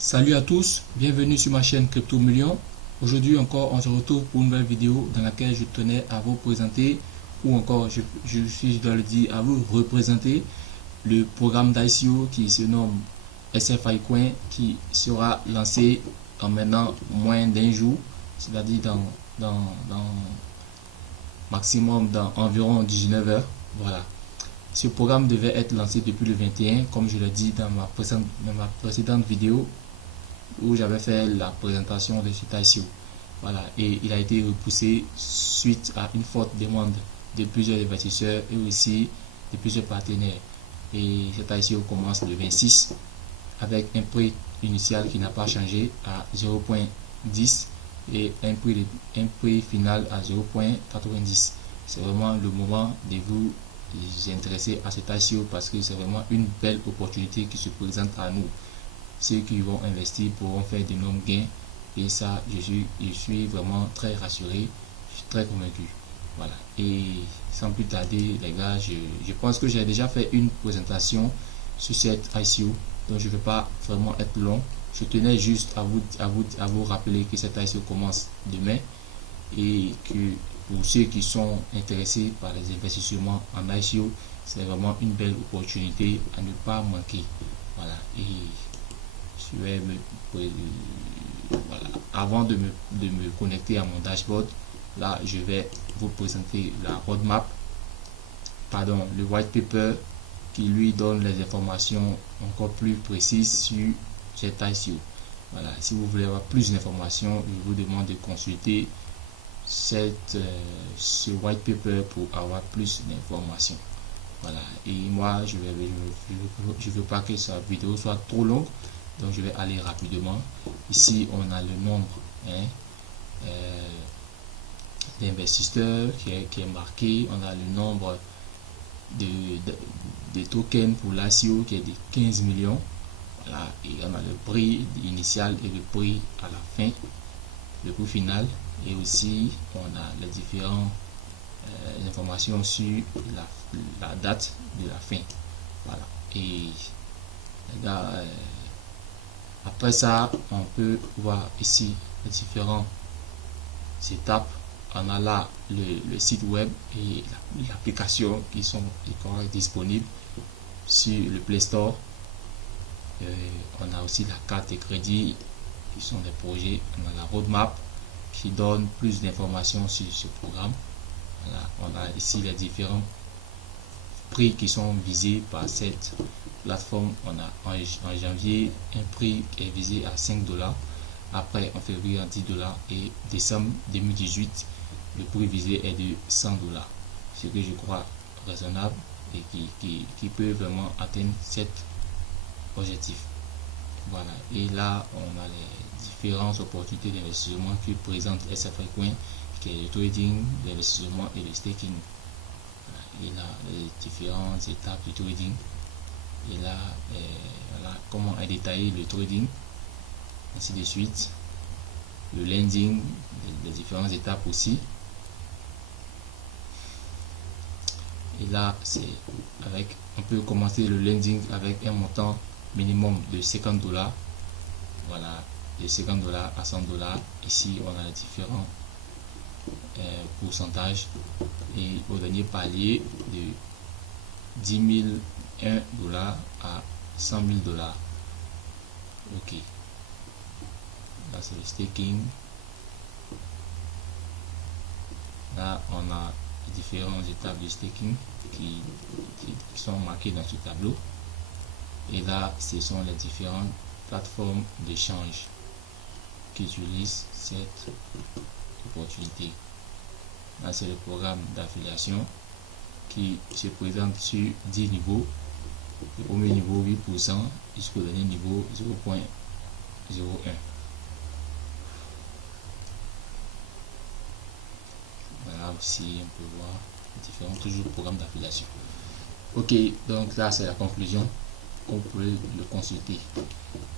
Salut à tous, bienvenue sur ma chaîne Crypto Million. Aujourd'hui encore, on se retrouve pour une nouvelle vidéo dans laquelle je tenais à vous présenter, ou encore je dois le dire, à vous représenter le programme d'ICO qui se nomme SFI Coin, qui sera lancé en maintenant moins d'un jour, c'est-à-dire dans maximum dans environ 19 heures. Voilà. Ce programme devait être lancé depuis le 21, comme je l'ai dit dans ma précédente vidéo où j'avais fait la présentation de cet ICO. Voilà, et il a été repoussé suite à une forte demande de plusieurs investisseurs et aussi de plusieurs partenaires. Et cet ICO commence le 26 avec un prix initial qui n'a pas changé à 0.10 et un prix final à 0.90. C'est vraiment le moment de vous intéresser à cet ICO parce que c'est vraiment une belle opportunité qui se présente à nous. Ceux qui vont investir pourront faire d'énormes gains et ça, je suis vraiment très rassuré, je suis très convaincu. Voilà, et sans plus tarder les gars, je pense que j'ai déjà fait une présentation sur cette ICO, donc je ne vais pas vraiment être long. Je tenais juste à vous rappeler que cette ICO commence demain et que pour ceux qui sont intéressés par les investissements en ICO, c'est vraiment une belle opportunité à ne pas manquer. Voilà, et je vais voilà. Avant de me connecter à mon dashboard, là je vais vous présenter la roadmap, pardon, le white paper qui lui donne les informations encore plus précises sur cet ICO. Voilà, si vous voulez avoir plus d'informations, je vous demande de consulter ce white paper pour avoir plus d'informations. Voilà, et moi je veux pas que sa vidéo soit trop longue, donc je vais aller rapidement. Ici on a le nombre d'investisseurs qui est marqué, on a le nombre de tokens pour l'ICO qui est de 15 millions. Voilà, et on a le prix initial et le prix à la fin, le prix final, et aussi on a les différentes informations sur la date de la fin. Voilà, et les gars, après ça on peut voir ici les différentes étapes. On a là le site web et l'application qui sont disponibles sur le Play Store. On a aussi la carte de crédit qui sont des projets. On a la roadmap qui donne plus d'informations sur ce programme. Voilà, on a ici les différents prix qui sont visés par cette plateforme. On a en janvier un prix qui est visé à 5 $, après en février à 10 $, et décembre 2018 le prix visé est de 100 $, ce que je crois raisonnable et qui peut vraiment atteindre cet objectif. Voilà, et là on a les différentes opportunités d'investissement que présente SFI Coin, qui est le trading, l'investissement et le staking. Et là les différentes étapes du trading, et là voilà comment est détaillé le trading, ainsi de suite, le lending, les différentes étapes aussi. Et là c'est avec, on peut commencer le lending avec un montant minimum de 50 $. Voilà, de 50 $ à 100 $. Ici on a les différents pourcentages, et au dernier palier de 10 001 $ à 100 000 $. Ok, là c'est le staking. Là on a les différentes étapes de staking qui sont marquées dans ce tableau, et là ce sont les différentes plateformes d'échange qui utilisent cette opportunité. Là c'est le programme d'affiliation qui se présente sur 10 niveaux. Le premier niveau 8% jusqu'au dernier niveau 0.01. Voilà, aussi on peut voir différents toujours programmes d'affiliation. Ok, donc là c'est la conclusion, qu'on peut le consulter.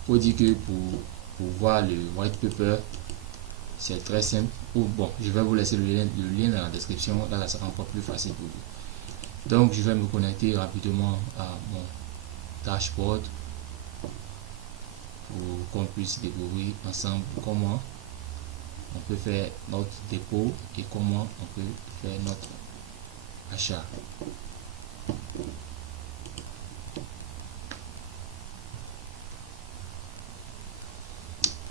Faut dire que pour voir le white paper, c'est très simple. Ou bon, je vais vous laisser le lien dans la description, là ça sera encore plus facile pour vous. Donc je vais me connecter rapidement à mon dashboard pour qu'on puisse découvrir ensemble comment on peut faire notre dépôt et comment on peut faire notre achat.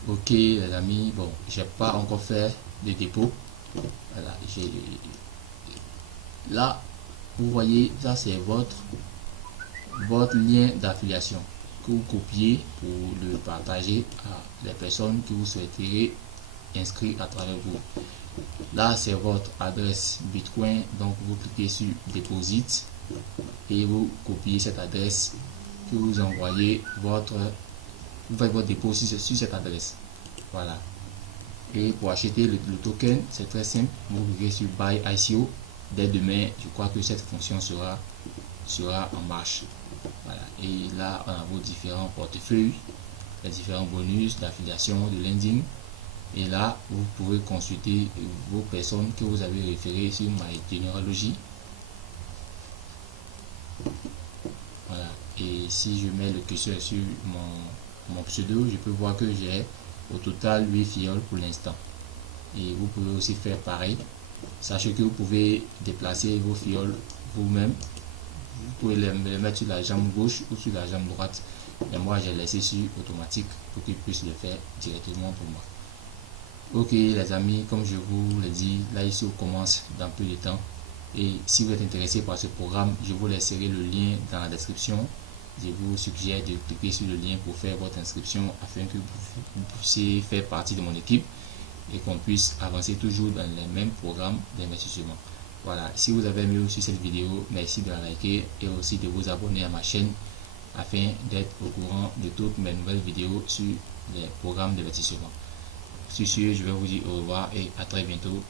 Ok les amis, bon, j'ai pas encore fait de dépôt. Voilà, là vous voyez, ça c'est votre lien d'affiliation que vous copiez pour le partager à les personnes que vous souhaiterez inscrire à travers vous. Là c'est votre adresse Bitcoin, donc vous cliquez sur Deposit et vous copiez cette adresse que vous envoyez vous faites votre dépôt sur cette adresse. Voilà. Et pour acheter le token, c'est très simple. Vous cliquez sur Buy ICO. Dès demain, je crois que cette fonction sera en marche. Voilà. Et là, on a vos différents portefeuilles, les différents bonus d'affiliation, de lending. Et là, vous pouvez consulter vos personnes que vous avez référées sur My Genealogy. Voilà. Et si je mets le curseur sur mon pseudo, je peux voir que j'ai au total 8 fioles pour l'instant. Et vous pouvez aussi faire pareil. Sachez que vous pouvez déplacer vos fioles vous-même. Vous pouvez les mettre sur la jambe gauche ou sur la jambe droite. Et moi, j'ai laissé sur automatique pour qu'ils puissent le faire directement pour moi. Ok les amis, comme je vous l'ai dit, l'ICO commence dans peu de temps. Et si vous êtes intéressé par ce programme, je vous laisserai le lien dans la description. Je vous suggère de cliquer sur le lien pour faire votre inscription afin que vous puissiez faire partie de mon équipe et qu'on puisse avancer toujours dans les mêmes programmes d'investissement. Voilà, si vous avez aimé aussi cette vidéo, merci de la liker et aussi de vous abonner à ma chaîne afin d'être au courant de toutes mes nouvelles vidéos sur les programmes d'investissement. Sur ce, je vais vous dire au revoir et à très bientôt.